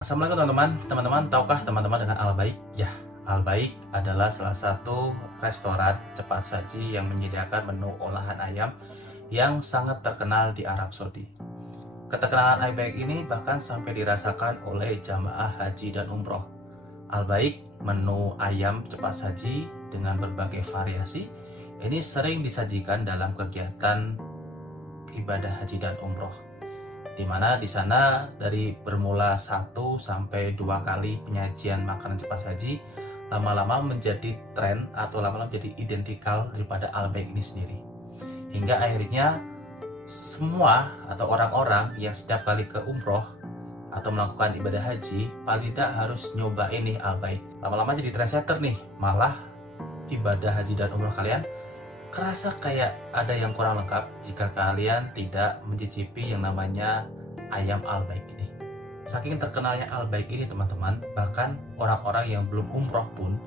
Assalamualaikum teman-teman. Teman-teman, tahukah teman-teman dengan Al-Baik? Ya, Al-Baik adalah salah satu restoran cepat saji yang menyediakan menu olahan ayam yang sangat terkenal di Arab Saudi. Keterkenalan Al-Baik ini bahkan sampai dirasakan oleh jamaah haji dan umroh. Al-Baik, menu ayam cepat saji dengan berbagai variasi, ini sering disajikan dalam kegiatan ibadah haji dan umroh, di mana di sana dari bermula 1 sampai 2 kali penyajian makanan cepat saji lama-lama menjadi tren atau lama-lama menjadi identikal daripada Al-Baik ini sendiri. Hingga akhirnya semua atau orang-orang yang setiap kali ke umroh atau melakukan ibadah haji paling tidak harus nyobain nih Al-Baik. Lama-lama jadi trendsetter nih, malah ibadah haji dan umroh kalian kerasa kayak ada yang kurang lengkap jika kalian tidak mencicipi yang namanya ayam Al-Baik ini. Saking terkenalnya Al-Baik ini teman-teman, bahkan orang-orang yang belum umroh pun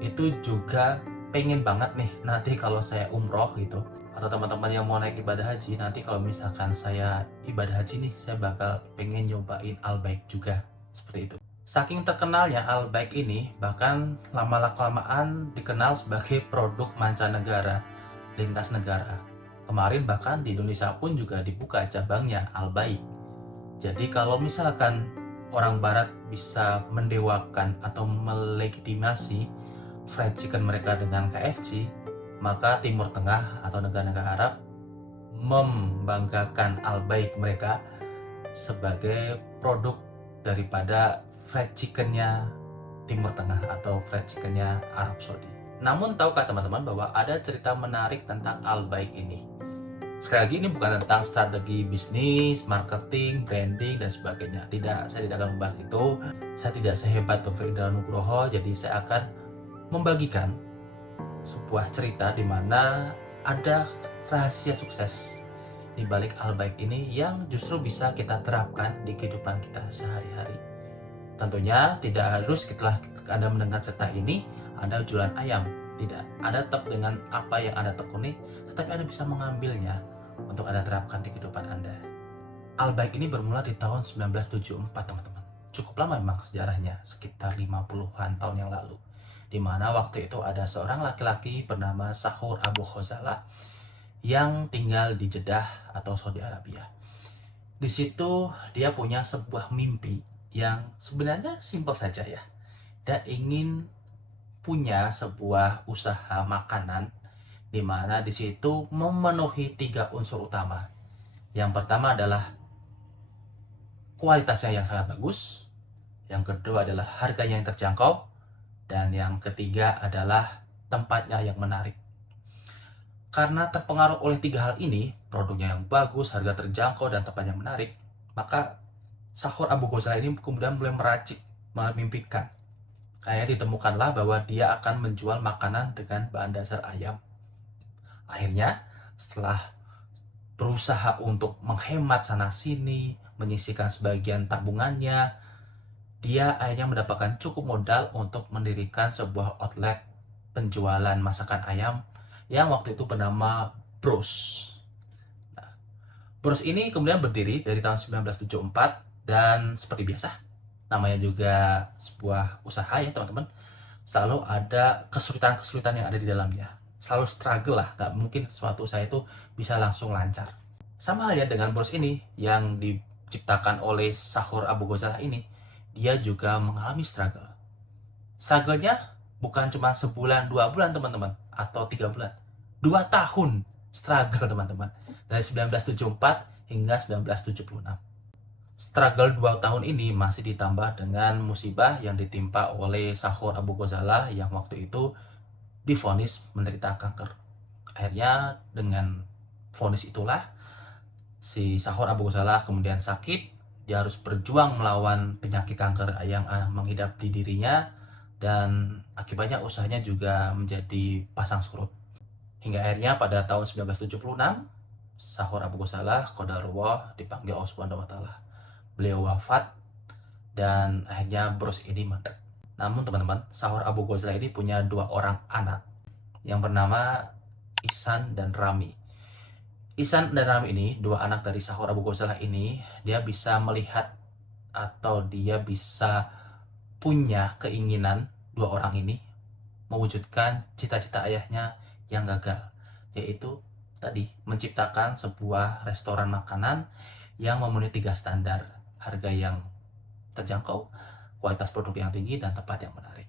itu juga pengen banget nih nanti kalau saya umroh gitu, atau teman-teman yang mau naik ibadah haji, nanti kalau misalkan saya ibadah haji nih, saya bakal pengen nyobain Al-Baik juga, seperti itu. Saking terkenalnya Al-Baik ini, bahkan lama-kelamaan dikenal sebagai produk mancanegara lintas negara. Kemarin bahkan di Indonesia pun juga dibuka cabangnya Al-Baik. Jadi kalau misalkan orang barat bisa mendewakan atau melegitimasi fried chicken mereka dengan KFC, maka Timur Tengah atau negara-negara Arab membanggakan Al-Baik mereka sebagai produk daripada fried chickennya Timur Tengah atau fried chickennya Arab Saudi. Namun tahukah teman-teman bahwa ada cerita menarik tentang Al-Baik ini? Sekali lagi ini bukan tentang strategi bisnis, marketing, branding, dan sebagainya. Tidak, saya tidak akan membahas itu. Saya tidak sehebat Dr. Indra Nugroho, jadi saya akan membagikan sebuah cerita di mana ada rahasia sukses di balik Al-Baik ini yang justru bisa kita terapkan di kehidupan kita sehari-hari. Tentunya tidak harus setelah Anda mendengar cerita ini Anda jualan ayam. Tidak, Anda tetap dengan apa yang Anda tekuni, tetapi Anda bisa mengambilnya untuk Anda terapkan di kehidupan Anda. Al-Baik ini bermula di tahun 1974 teman-teman. Cukup lama memang sejarahnya, sekitar 50-an tahun yang lalu. Di mana waktu itu ada seorang laki-laki bernama Sahur Abu Khozala yang tinggal di Jeddah atau Saudi Arabia. Di situ dia punya sebuah mimpi yang sebenarnya simpel saja ya. Dia ingin punya sebuah usaha makanan di mana di situ memenuhi 3 unsur utama. Yang pertama adalah kualitasnya yang sangat bagus, yang kedua adalah harganya yang terjangkau, dan yang ketiga adalah tempatnya yang menarik. Karena terpengaruh oleh 3 hal ini, produknya yang bagus, harga terjangkau, dan tempat yang menarik, maka Sahur Abu Ghazala ini kemudian mulai meracik, memimpikan. Akhirnya ditemukanlah bahwa dia akan menjual makanan dengan bahan dasar ayam. Akhirnya setelah berusaha untuk menghemat sana-sini, menyisihkan sebagian tabungannya, dia akhirnya mendapatkan cukup modal untuk mendirikan sebuah outlet penjualan masakan ayam yang waktu itu bernama Bros. Nah, Bros ini kemudian berdiri dari tahun 1974 dan seperti biasa, namanya juga sebuah usaha ya teman-teman, selalu ada kesulitan-kesulitan yang ada di dalamnya, selalu struggle lah, nggak mungkin suatu usaha itu bisa langsung lancar. Sama halnya dengan Bros ini yang diciptakan oleh Sahur Abu Ghazala ini, dia juga mengalami struggle-nya bukan cuma sebulan 2 bulan teman-teman, atau 3 bulan, 2 tahun struggle teman-teman, dari 1974 hingga 1976. Struggle 2 tahun ini masih ditambah dengan musibah yang ditimpa oleh Sahur Abu Ghazala yang waktu itu divonis menderita kanker. Akhirnya dengan vonis itulah si Sahur Abu Ghazala kemudian sakit. Dia harus berjuang melawan penyakit kanker yang menghidap di dirinya, dan akibatnya usahanya juga menjadi pasang surut. Hingga akhirnya pada tahun 1976 Sahur Abu Ghazala qadarullah dipanggil Allah Subhanahu wa taala. Beliau wafat dan akhirnya Bros ini mandek. Namun teman-teman, Sahur Abu Ghazala ini punya 2 orang anak yang bernama Ihsan dan Rami. Ihsan dan Rami ini, 2 anak dari Sahur Abu Ghazala ini, dia bisa melihat atau dia bisa punya keinginan dua orang ini mewujudkan cita-cita ayahnya yang gagal, yaitu tadi menciptakan sebuah restoran makanan yang memenuhi 3 standar: harga yang terjangkau, kualitas produk yang tinggi, dan tempat yang menarik.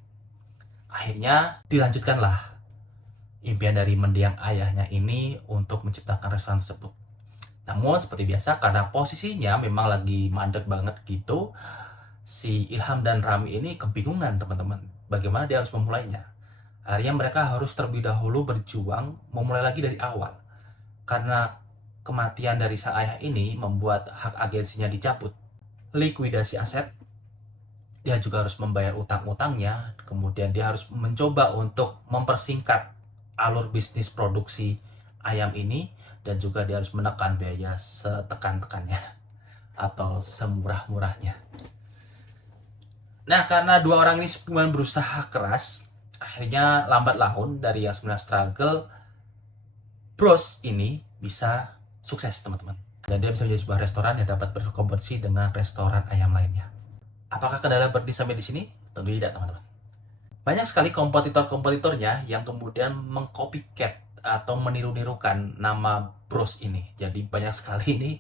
Akhirnya dilanjutkanlah impian dari mendiang ayahnya ini untuk menciptakan restoran tersebut. Namun seperti biasa, karena posisinya memang lagi mandek banget gitu, si Ilham dan Rami ini kebingungan teman-teman, bagaimana dia harus memulainya. Akhirnya mereka harus terlebih dahulu berjuang memulai lagi dari awal. Karena kematian dari sang ayah ini membuat hak agensinya dicabut, likuidasi aset, dia juga harus membayar utang-utangnya, kemudian dia harus mencoba untuk mempersingkat alur bisnis produksi ayam ini, dan juga dia harus menekan biaya setekan-tekannya atau semurah-murahnya. Nah, karena dua orang ini kemudian berusaha keras, akhirnya lambat laun dari yang sebenarnya struggle, Bros ini bisa sukses teman-teman. Dan dia bisa menjadi sebuah restoran yang dapat berkompetisi dengan restoran ayam lainnya. Apakah kendala berhenti sampai di sini? Tentu tidak teman-teman. Banyak sekali kompetitor-kompetitornya yang kemudian mengcopycat atau meniru-nirukan nama Bros ini. Jadi banyak sekali ini,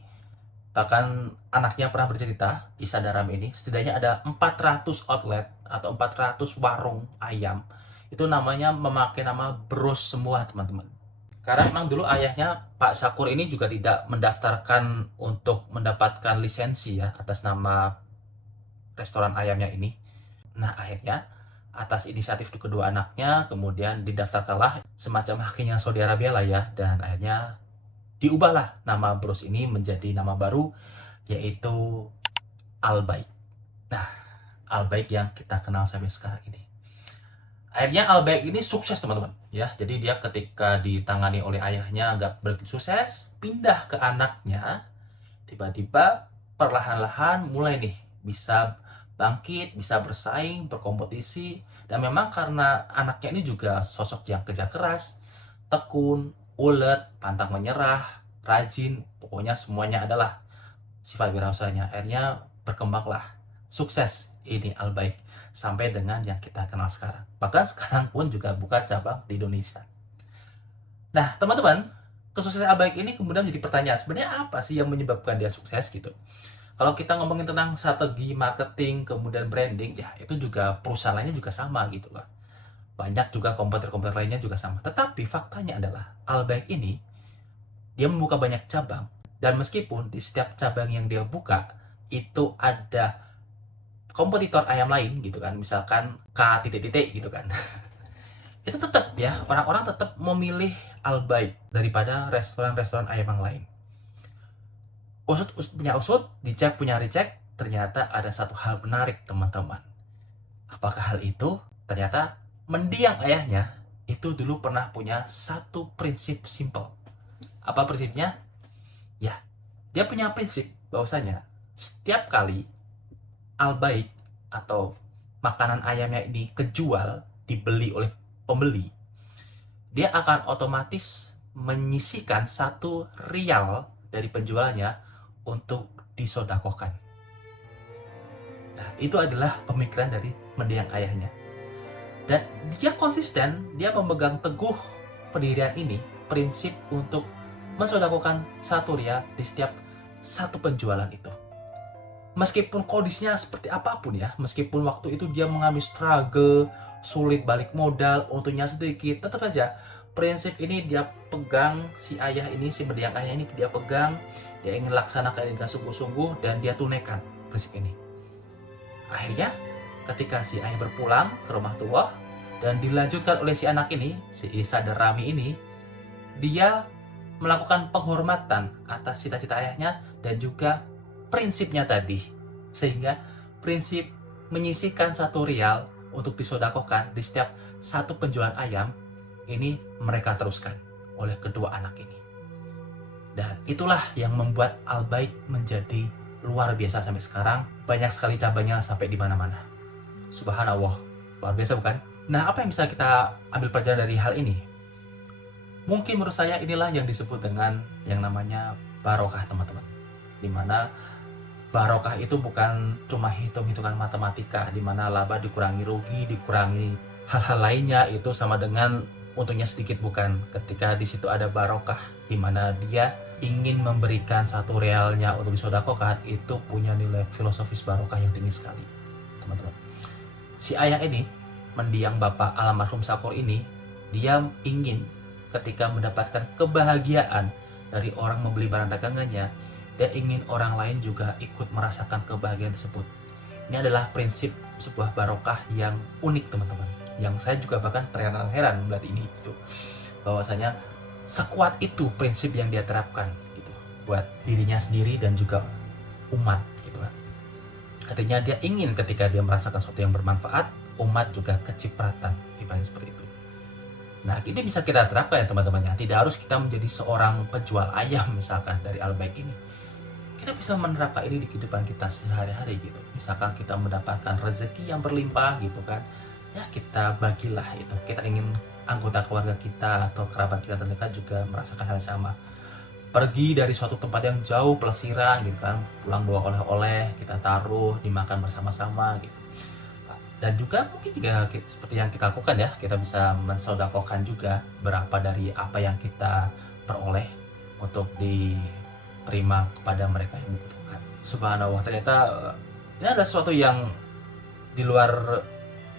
bahkan anaknya pernah bercerita, Isa Daram ini, setidaknya ada 400 outlet atau 400 warung ayam. Itu namanya memakai nama Bros semua teman-teman. Karena memang dulu ayahnya Pak Sakur ini juga tidak mendaftarkan untuk mendapatkan lisensi ya atas nama restoran ayamnya ini. Nah akhirnya atas inisiatif kedua anaknya kemudian didaftarkanlah semacam haknya Saudi Arabia lah ya, dan akhirnya diubahlah nama Bros ini menjadi nama baru, yaitu Al Baik. Nah, Al Baik yang kita kenal sampai sekarang ini. Akhirnya Al Baik ini sukses teman-teman ya. Jadi dia ketika ditangani oleh ayahnya nggak begitu sukses, pindah ke anaknya, tiba-tiba perlahan-lahan mulai nih bisa bangkit, bisa bersaing, berkompetisi. Dan memang karena anaknya ini juga sosok yang kerja keras, tekun, ulet, pantang menyerah, rajin, pokoknya semuanya adalah sifat wirausahanya. Akhirnya berkembanglah, sukses ini Al Baik sampai dengan yang kita kenal sekarang. Bahkan sekarang pun juga buka cabang di Indonesia. Nah, teman-teman, kesuksesan Al Baik ini kemudian jadi pertanyaan, sebenarnya apa sih yang menyebabkan dia sukses gitu? Kalau kita ngomongin tentang strategi marketing, kemudian branding, ya itu juga perusahaan lainnya juga sama gitu loh. Banyak juga kompetitor-kompetitor lainnya juga sama. Tetapi faktanya adalah Al Baik ini, dia membuka banyak cabang. Dan meskipun di setiap cabang yang dia buka, itu ada kompetitor ayam lain gitu kan. Misalkan K titik-titik gitu kan. Itu tetap ya, orang-orang tetap memilih Al Baik daripada restoran-restoran ayam yang lain. Usut punya usut, dicek punya dicek, ternyata ada satu hal menarik teman-teman. Apakah hal itu? Ternyata mendiang ayahnya itu dulu pernah punya satu prinsip simple. Apa prinsipnya? Ya, dia punya prinsip bahwasanya setiap kali Al Baik atau makanan ayamnya ini kejual, dibeli oleh pembeli, dia akan otomatis menyisihkan 1 rial dari penjualnya untuk disodakohkan. Nah, itu adalah pemikiran dari mendiang ayahnya. Dan dia konsisten, dia memegang teguh pendirian ini, prinsip untuk mensodakohkan 1 rial di setiap satu penjualan itu. Meskipun kondisinya seperti apapun ya, meskipun waktu itu dia mengalami struggle, sulit balik modal, untungnya sedikit, tetap aja prinsip ini dia pegang, si ayah ini, si mendiang ayah ini dia pegang, dia ingin laksanakan dengan sungguh-sungguh dan dia tunaikan prinsip ini. Akhirnya ketika si ayah berpulang ke rumah tua dan dilanjutkan oleh si anak ini, si Isa dan Rami ini, dia melakukan penghormatan atas cita-cita ayahnya dan juga prinsipnya tadi, sehingga prinsip menyisihkan 1 rial untuk disodakohkan di setiap satu penjualan ayam ini mereka teruskan oleh kedua anak ini. Dan itulah yang membuat Al Baik menjadi luar biasa sampai sekarang. Banyak sekali cabangnya sampai di mana-mana. Subhanallah, luar biasa bukan? Nah, apa yang bisa kita ambil pelajaran dari hal ini? Mungkin menurut saya inilah yang disebut dengan yang namanya barokah teman-teman. Dimana barokah itu bukan cuma hitung-hitungan matematika di mana laba dikurangi rugi, dikurangi hal-hal lainnya itu sama dengan untungnya sedikit, bukan. Ketika di situ ada barokah di mana dia ingin memberikan satu realnya untuk disodakokan, itu punya nilai filosofis barokah yang tinggi sekali, teman-teman. Si ayah ini, mendiang bapak almarhum Sakur ini, dia ingin ketika mendapatkan kebahagiaan dari orang membeli barang dagangannya, dia ingin orang lain juga ikut merasakan kebahagiaan tersebut. Ini adalah prinsip sebuah barokah yang unik, teman-teman. Yang saya juga bahkan terheran-heran melihat ini gitu. Bahwasanya sekuat itu prinsip yang dia terapkan gitu buat dirinya sendiri dan juga umat gitu kan. Artinya dia ingin ketika dia merasakan sesuatu yang bermanfaat, umat juga kecipratan, ibaratnya seperti itu. Nah, ini bisa kita terapkan ya teman-teman ya. Tidak harus kita menjadi seorang penjual ayam misalkan dari Al-Baik ini. Kita bisa menerapkan ini di kehidupan kita sehari-hari gitu. Misalkan kita mendapatkan rezeki yang berlimpah gitu kan, ya kita bagilah itu. Kita ingin anggota keluarga kita atau kerabat kita terdekat juga merasakan hal yang sama. Pergi dari suatu tempat yang jauh, pelesiran gitu kan, pulang bawa oleh-oleh, kita taruh, dimakan bersama-sama gitu. Dan juga mungkin juga seperti yang kita lakukan ya, kita bisa mensodakokan juga berapa dari apa yang kita peroleh untuk diterima kepada mereka yang membutuhkan. Subhanallah, ternyata ini adalah sesuatu yang di luar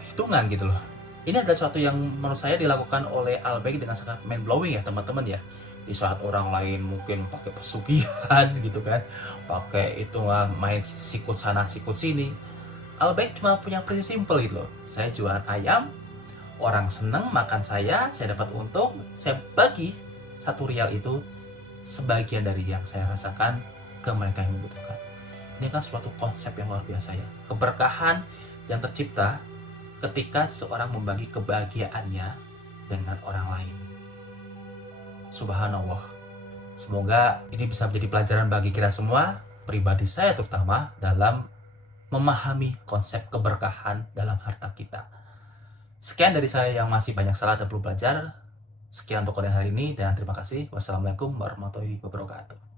hitungan gitu loh. Ini adalah sesuatu yang menurut saya dilakukan oleh Al-Baik dengan sangat mind blowing ya teman-teman ya. Di saat orang lain mungkin pakai pesugihan gitu kan, pakai itu main sikut sana sikut sini, Al-Baik cuma punya prinsip simple gitu loh. Saya jualan ayam, orang seneng makan saya dapat untung, saya bagi 1 rial itu sebagian dari yang saya rasakan ke mereka yang membutuhkan. Ini kan suatu konsep yang luar biasa ya. Keberkahan yang tercipta ketika seseorang membagi kebahagiaannya dengan orang lain. Subhanallah. Semoga ini bisa menjadi pelajaran bagi kita semua, pribadi saya terutama, dalam memahami konsep keberkahan dalam harta kita. Sekian dari saya yang masih banyak salah dan perlu belajar. Sekian untuk kalian hari ini dan terima kasih. Wassalamualaikum warahmatullahi wabarakatuh.